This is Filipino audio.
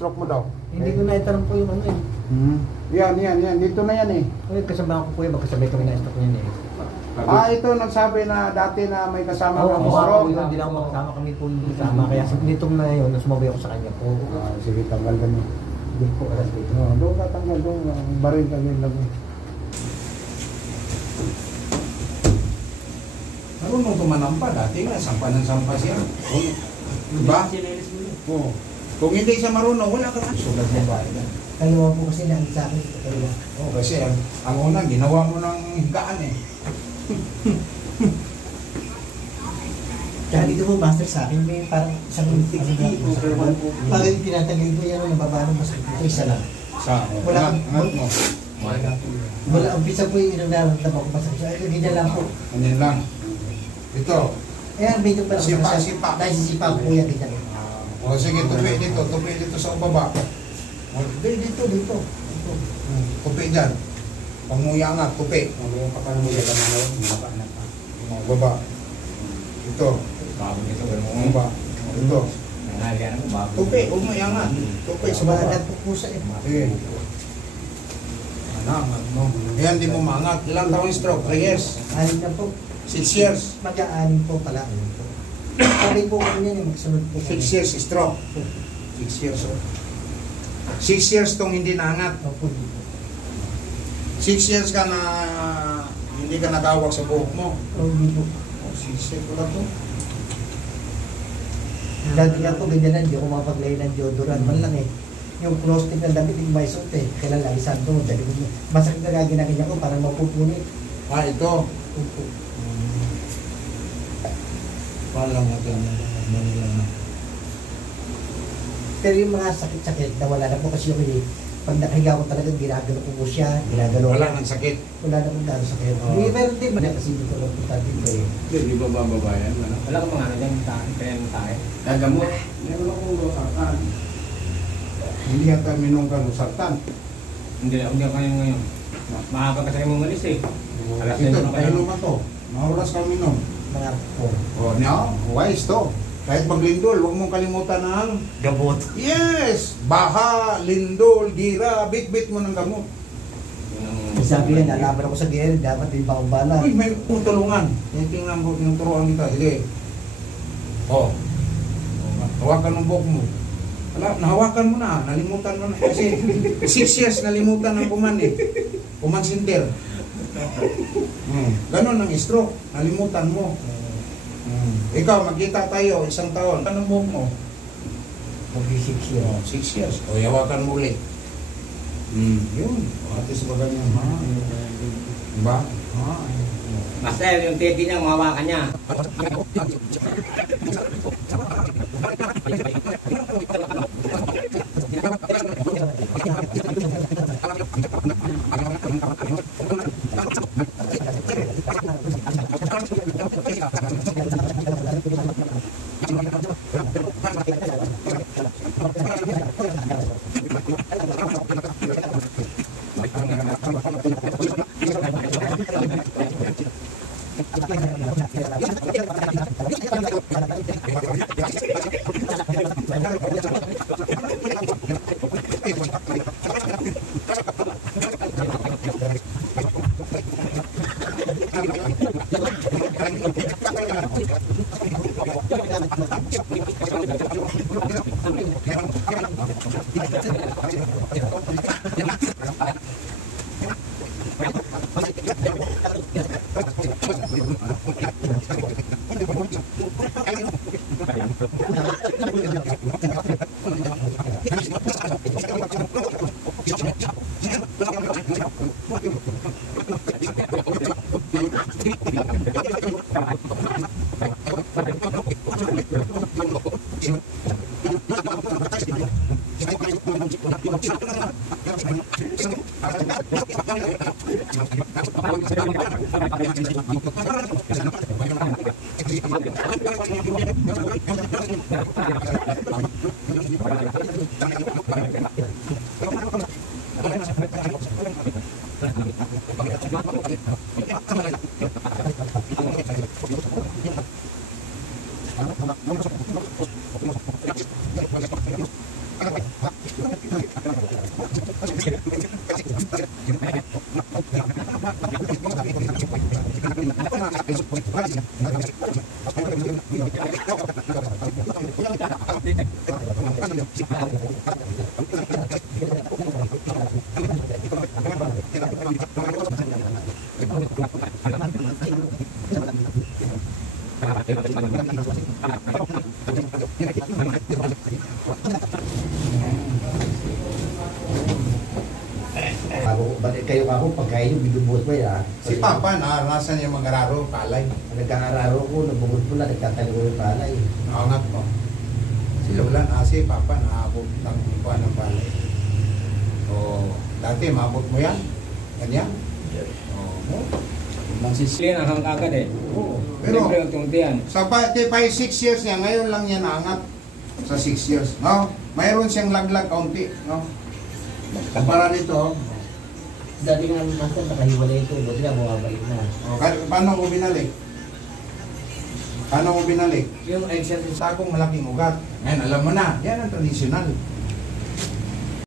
Stroke mo daw. Hindi ko na itanong po yung ano eh. Yan. Dito na yan eh. Ay, kasama ko po yun, magkasabay kami na stroke niyan eh. Ito nagsabi na dati na may kasama Oo, kang ako stroke. yun, hindi lang ako makasama kami po yung kasama. Kaya nitong na yun, sumabay ako sa kanya po. Sige, tanggal ka mo. Hindi po alas dito. Doon ka tanggal, doon. Baril ka rin lang. Marunong tumanampa. Dati nga, sampa ng sampa siya. Diba? Oo. Kung hindi siya marunong, wala kang sulat ng bahay. Kaliwa po kasi lang sa akin. Oo, kasi ang una, ginawa mo ng higaan eh. Kaya dito po, master sa akin, may parang isang parang tinatanggal ko yan, nababano mo sa ito, isa lang. Wala angat mo. Wala, umpisa po yung nararamdaman ko masakit. Ay, ganyan lang po. Ganyan lang. Ito. Kaya medyo pa lang. Sipa. Dahil sisipa po yan, ganyan. O sige, tupi dito sa baba. Dito. Tupi dyan. Panguya nga, tupi. Baba. Ito. Baba. Ito. Tupi, huwag mo iangat. Tupi sa baba. Sumagat po po sa ito. Sige. Angat mo. Ayan, di mo maangat. Ilang taong stroke? 3 years? 6 na po. 6 years? Mag-aanin po pala. Sabi po kami yan, magsunod po 6 years stroke. 6 years. 6 years tong hindi naangat. Opo. 6 years ka na hindi ka nagawak sa buhok mo. Hindi po. 6 years wala to. Dati nga po, ganyan lang, hindi ako makapaglay ng deodorant. Man lang eh. Yung close stick ng damit, hindi may suot eh. Kailan lagi santo, dali ko. Masakit na gaginakin ako, parang mapupunit. Ito. Opo. Pala mo ito. Pero yung mga sakit-sakit, nawala na po kasi yung pag nakahiga ko talaga, ginagano ko po siya, ginagano. Wala nang sakit. Wala na kung gano'ng sakit. Hindi, meron din. Kasi hindi ko lang punta dito eh. Hindi ba bababayan? Wala kang mga ano dyan, kaya mo tayo. Gagamot. Meron akong losartan. Hindi yata minong ka losartan. Hindi ako ngayon. Maaga kasi mo malis eh. Ito, nakainom ka to. Maoras ka minom. Mga po. Now, wise to. Kahit maglindol, huwag mong kalimutan ng Gabot. yes! Baha, lindol, gira, bit-bit mo ng gamot. Sabi yan, nalaman ako sa gel, dapat din ba akong bala. Uy, may tutulungan. Tingnan mo, yung turuan kita. Sige. Hawakan ng buhok mo. Wala, nahawakan mo na. Nalimutan mo na. Kasi 6 years nalimutan ng kuman eh. Kuman sinter. Ganon ang stroke. Nalimutan mo. Ikaw, magkita tayo, 1 taon. Anong buhok mo? Mag-6 years. 6 years. O, hawakan mo ulit. Yun. At least ba ganyan? Diba? Master, yung teddy niya, mahawakan niya. Kayo ako, pagkain yung binubuhat mo yan. Si Papa, naranasan niya mag-araro, palay. Nagkakararo ko, nagbukod po lang, nagtatalo ko yung palay. Nakangat mo. Si Lola, si Papa, nakabot ng kuha ng palay. O, dati, mabot mo yan? Ganyan? Oo. Mansisili na hang kagad eh. Oo. Pero Pero, ang tungtian. sa 6 years niya, ngayon lang niya naangat. Sa 6 years. No? Mayroon siyang laglag kaunti. No? Kumpara nito, Dati nga master, nakahiwalay ko, buti na bumabalik na. paano mo binalik? Paano mo binalik? Yung exercise. Sakong malaking ugat. Ngayon, alam mo na, yan ang tradisyonal.